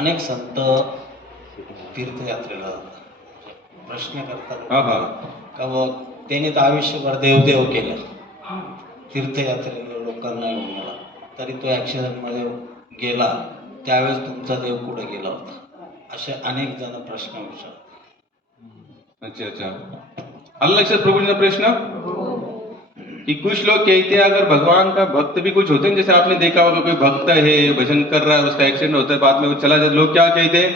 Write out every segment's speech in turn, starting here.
अनेक संत तीर्थयात्रेला जातात. प्रश्न करतात हा हा का बुवा त्यांनी तर आयुष्यभर देवदेव केलं, तीर्थयात्रेला लोकांना घेऊन गेला, तरी तो ॲक्सिडेंटमध्ये गेला, त्यावेळेस तुमचा देव कुठे गेला होता? असे अनेक जण प्रश्न विचारतात. अच्छा अच्छा, आला लक्षात प्रभु जी का प्रश्न कि कुछ लोग कहते हैं अगर भगवान का भक्त भी कुछ होते हैं, जैसे आपने देखा होगा कोई भक्त है भजन कर रहा है, उसका एक्सीडेंट होता है, बाद में वो चला जाता, लोग क्या कहते हैं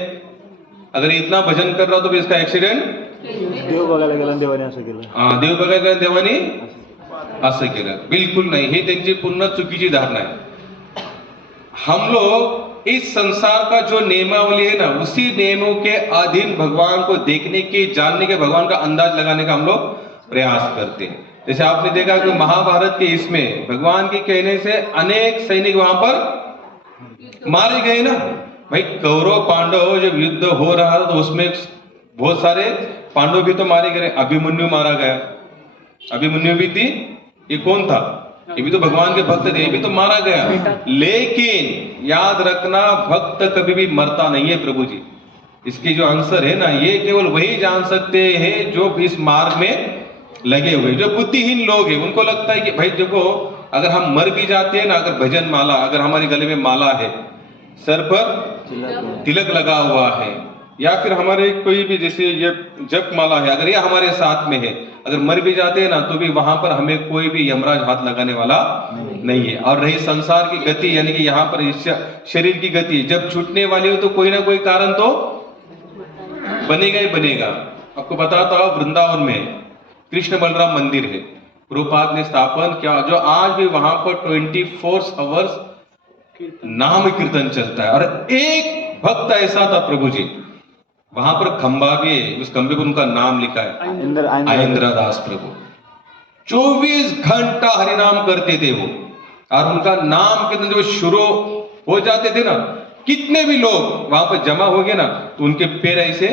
अगर इतना भजन कर रहा हो तो भी इसका एक्सीडेंट, देव बघायला गेला देवाने असं केलं. हाँ देव बघायला गेला देवाने असं केलं. बिल्कुल नहीं, हे त्यांची पूर्ण चुकीची धारणा है. हम लोग इस संसार का जो नियमावली है ना, उसी नियमों के अधीन भगवान को देखने के, जानने के, भगवान का अंदाज लगाने का हम लोग प्रयास करते हैं. जैसे आपने देखा कि महाभारत के इसमें भगवान के कहने से अनेक सैनिक वहां पर मारे गए ना. भाई कौरव पांडव जब युद्ध हो रहा था तो उसमें बहुत सारे पांडव भी तो मारे गए. अभिमन्यु मारा गया, अभिमन्यु भी थी, ये कौन था? ये भी तो भगवान के भक्त थे, ये भी तो मारा गया. लेकिन याद रखना भक्त कभी भी मरता नहीं है प्रभु जी. इसकी जो आंसर है ना, ये केवल वही जान सकते हैं जो इस मार्ग में लगे हुए. जो बुद्धिहीन लोग हैं उनको लगता है कि भाई देखो अगर हम मर भी जाते हैं ना, अगर भजन माला, अगर हमारे गले में माला है, सर पर तिलक लगा हुआ है, या फिर हमारे कोई भी जैसे ये जप माला है, अगर ये हमारे साथ में है, अगर मर भी जाते हैं ना तो भी वहां पर हमें कोई भी यमराज हाथ लगाने वाला नहीं है. और रही संसार की गति, यानी कि यहाँ पर इस शरीर की गति जब छूटने वाली हो तो कोई ना कोई कारण तो बनेगा ही बनेगा. आपको बताता हूं, वृंदावन में कृष्ण बलराम मंदिर है, प्रभुपाद ने स्थापन किया, जो आज भी वहां पर 24 आवर्स नाम कीर्तन चलता है. और एक भक्त ऐसा था प्रभु जी, वहां पर खंबा भी है, उस खंबे पर उनका नाम लिखा है आयेंद्र दास प्रभु. 24 घंटा हरिनाम करते थे वो. और उनका नाम कीर्तन जब शुरू हो जाते थे ना, कितने भी लोग वहां पर जमा हो गए ना तो उनके पैर ऐसे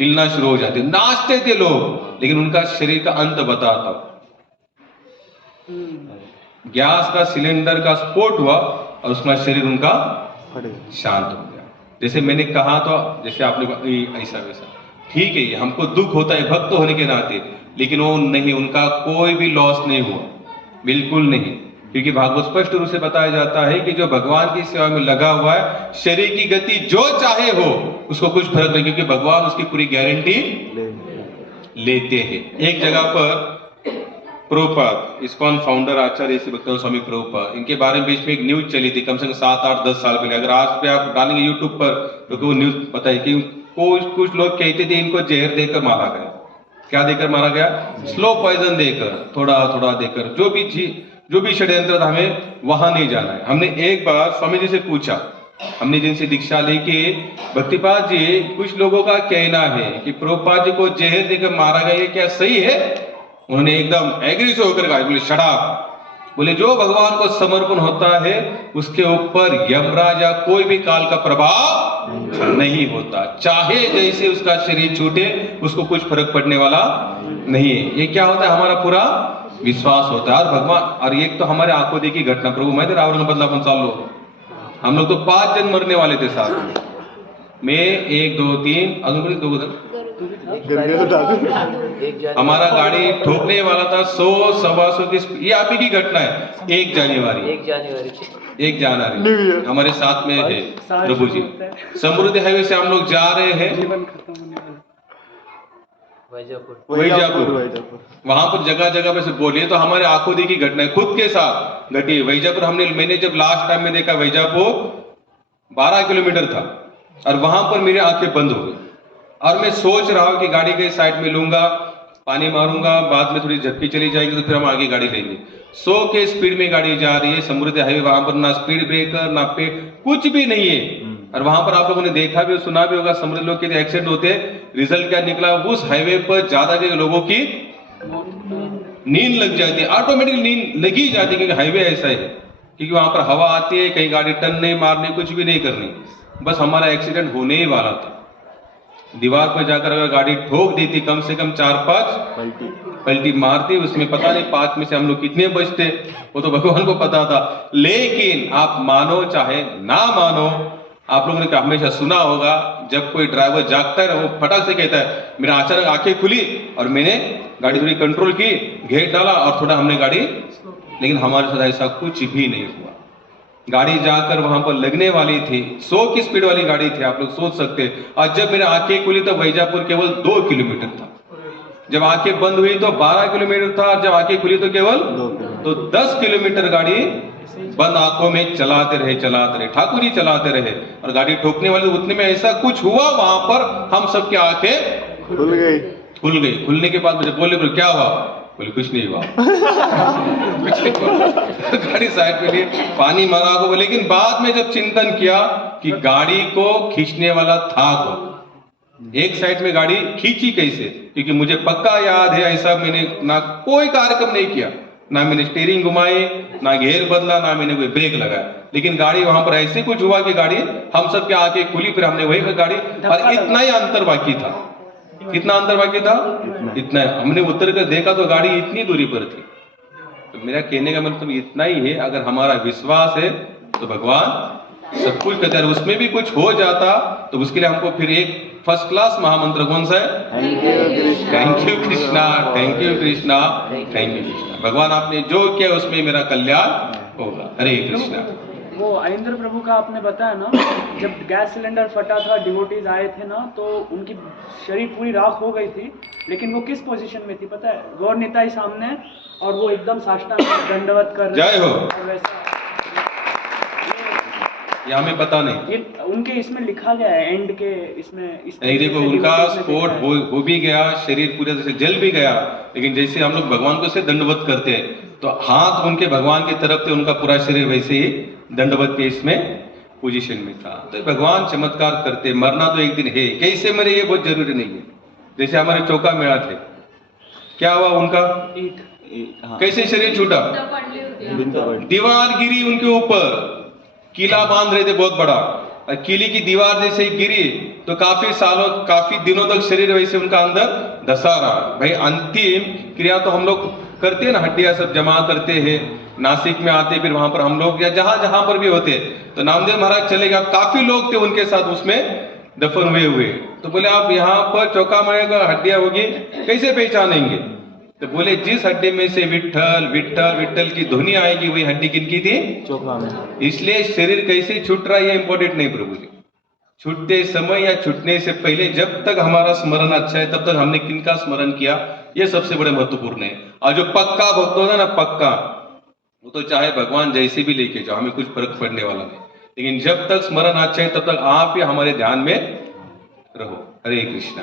हिलना शुरू हो जाते, नाचते थे लोग. लेकिन उनका शरीर का अंत बताता, गैस का सिलेंडर का स्फोट हुआ और उसका शरीर उनका शांत हो गया. जैसे मैंने कहा तो जैसे आपने ऐसा वैसा ठीक है, ये हमको दुख होता है भक्त होने के नाते, लेकिन वो नहीं, उनका कोई भी लॉस नहीं हुआ, बिल्कुल नहीं. क्योंकि भागवत स्पष्ट रूप से बताया जाता है कि जो भगवान की सेवा में लगा हुआ है, शरीर की गति जो चाहे हो उसको कुछ फर्क नहीं, क्योंकि भगवान उसकी पूरी गारंटी लेते हैं. एक जगह पर प्रभुपाद, इस्कॉन फाउंडर आचार्य श्री भक्तिवेदांत स्वामी प्रभुपाद, इनके बारे में बीच में एक न्यूज चली थी कम से कम 7, 8, 10 साल पहले. अगर आज पे आप डालेंगे यूट्यूब पर तो वो न्यूज पता है कि कुछ लोग कहते थे इनको जहर देकर मारा गया. क्या देकर मारा गया? स्लो पॉइजन देकर, थोड़ा थोड़ा देकर. जो भी षड्यंत्र था, हमें वहां नहीं जाना है. हमने एक बार स्वामी जी से पूछा, हमने जिनसे दीक्षा ली कि भक्तिपाद जी, कुछ लोगों का कहना है कि प्रभुपाद जी को जहर देकर मारा गया, ये क्या सही है? उन्होंने एकदम एग्री से होकर कहा, बोले शराब, बोले जो भगवान को समर्पण होता है उसके ऊपर यमराज या कोई भी काल का प्रभाव नहीं होता, चाहे जैसे उसका शरीर छूटे उसको कुछ फर्क पड़ने वाला नहीं है. ये क्या होता है? हमारा पूरा विश्वास होता है. और भगवान, और एक तो हमारे आंखों देखी घटना, प्रभु मैं तेरा औरंगाबाद अपन चालो, हम लोग तो 5 जन मरने वाले थे साथ में. मैं 1, 2, 3 अजून 2 हमारा गाड़ी ठोकने वाला था 100-125 की स्पीड. ये आप ही की घटना है. 1 जनवरी हमारे साथ में है प्रभु जी. समृद्धि हाईवे से हम लोग जा रहे हैं वैजापुर. वहां पर जगह जगह पे से बोलिए तो हमारे आंखों देखी घटना है, खुद के साथ घटी. वैजापुर मैंने जब लास्ट टाइम में देखा, वैजापुर 12 किलोमीटर था और वहां पर मेरी आंखें बंद हो गई. और मैं सोच रहा हूं कि गाड़ी के साइड में लूंगा, पानी मारूंगा, बाद में थोड़ी झटकी चली जाएगी तो फिर हम आगे गाड़ी लेंगे. 100 के स्पीड में गाड़ी जा रही है, समृद्धि हाईवे, वहां पर ना स्पीड ब्रेकर ना पे कुछ भी नहीं है. और वहां पर आप लोगों ने देखा भी सुना भी होगा, समृद्ध लोग के एक्सीडेंट होते हैं, रिजल्ट क्या निकला? उस हाईवे पर ज्यादा के लोगों की नींद लग जाती है, ऑटोमेटिक नींद लगी जाती है, क्योंकि हाईवे ऐसा है, क्योंकि वहां पर हवा आती है, कहीं गाड़ी टर्न नहीं मारनी, कुछ भी नहीं करनी. बस हमारा एक्सीडेंट होने ही वाला था. दीवार पर जाकर अगर गाड़ी ठोक देती, कम से कम 4-5 पलटी मारती, उसमें पता नहीं 5 में से हम लोग कितने बचते, वो तो भगवान को पता था. लेकिन आप मानो चाहे ना मानो, आप लोगों ने हमेशा सुना होगा, जब कोई ड्राइवर जागता है ना, वो फटाक से कहता है, मेरा अचानक आंखें खुली और मैंने गाड़ी थोड़ी कंट्रोल की, घेर डाला और थोड़ा हमने गाड़ी, लेकिन हमारे साथ ऐसा कुछ भी नहीं हुआ। गाड़ी जाकर वहां पर लगने वाली थी, 100 की स्पीड वाली गाड़ी थी, आप लोग सोच सकते हैं। और जब मेरी आंखें खुली तो वैजापुर केवल 2 किलोमीटर था, जब आंखें बंद हुई तो 12 किलोमीटर था, और जब आंखें खुली तो केवल 10 किलोमीटर गाड़ी बंद आंखों में चलाते रहे, ठाकुर जी चलाते रहे, और गाड़ी ठोकने वाले उतने में ऐसा कुछ हुआ, वहां पर हम सबकी आंखें खुल गई। खुलने के बाद मुझे बोले क्या हुआ, बोले कुछ नहीं हुआ। कुछ नहीं हुआ। गाड़ी साइड पे लिए, पानी मांगा को, लेकिन बाद में जब चिंतन किया कि गाड़ी को खींचने वाला था कौन, एक साइड में गाड़ी खींची कैसे, क्योंकि मुझे पक्का याद है ऐसा मैंने ना कोई कार्यक्रम नहीं किया, ना मैंने स्टीयरिंग घुमाई, ना घेर बदला, ना मैंने कोई ब्रेक लगाया, लेकिन गाड़ी वहां पर ऐसे कुछ हुआ कि गाड़ी हम सब के आके खुली, फिर हमने वही गाड़ी, और इतना ही अंतर बाकी था। कितना अंतर बाकी था? इतना। हमने उतर कर देखा तो गाड़ी इतनी दूरी पर थी। तो मेरा कहने का मतलब इतना ही है, अगर हमारा विश्वास है तो भगवान सब कुछ करता है। उसमें भी कुछ हो जाता तो उसके लिए हमको फिर एक फर्स्ट क्लास महामंत्र कौन सा है? Thank you Krishna, thank you Krishna, thank you Krishna. भगवान आपने जो किया उसमें मेरा कल्याण होगा। हरे कृष्णा। वो आइंद्र प्रभु का आपने बताया ना, जब गैस सिलेंडर फटा था, डिवोटीज आए थे ना, तो उनकी शरीर पूरी राख हो गई थी, लेकिन वो किस पोजीशन में थी पता है? गौर निताई सामने, और वो एकदम साष्टांग दंडवत कर रहे जय हो। और वैसा ये हमें पता नहीं, ये उनके इसमें लिखा गया है एंड के इसमें, इस नहीं देखो, उनका स्पोर्ट हो भी गया, शरीर पूरी तरह से जल भी गया, लेकिन जैसे हम लोग भगवान को से दंडवत करते हैं, तो हाथ उनके भगवान की तरफ थे, उनका पूरा शरीर वैसे ही दंडवत के इसमें पोजीशन में था। तो भगवान चमत्कार करते, मरना तो एक दिन है, कैसे मरे ये बहुत जरूरी नहीं है। जैसे हमारे चौका में थे, क्या हुआ उनका? कैसे शरीर छूटा? दीवार गिरी उनके ऊपर, किला बांध रहे थे बहुत बड़ा, और किले की दीवार जैसे ही गिरी तो काफी सालों, काफी दिनों तक शरीर वैसे उनका अंदर धसा रहा। भाई अंतिम क्रिया तो हम लोग करते हैं ना, हड्डियां सब जमा करते हैं, नासिक में आते, फिर वहां पर हम लोग या जहां जहां पर भी होते, तो नामदेव महाराज चले गए, काफी लोग थे उनके साथ उसमें दफन हुए। तो बोले आप यहाँ पर चौका मारे का हड्डियां होगी, कैसे पहचानेंगे? तो बोले जिस हड्डी में से विठ्ठल विठ्ठल विठ्ठल की ध्वनि आएगी वही हड्डी किनकी थी? चौका में। इसलिए शरीर कैसे छूट रहा है ये इंपॉर्टेंट नहीं प्रभु जी, छूटते समय या छूटने से पहले जब तक हमारा स्मरण अच्छा है तब तक हमने किनका स्मरण किया, ये सबसे बड़े महत्वपूर्ण है। और जो पक्का भक्त होता है ना, पक्का, वो तो चाहे भगवान जैसे भी लेके जाओ, हमें कुछ फर्क पड़ने वाला नहीं, लेकिन जब तक स्मरण अच्छा है तब तक आप ही हमारे ध्यान में रहो। हरे कृष्णा।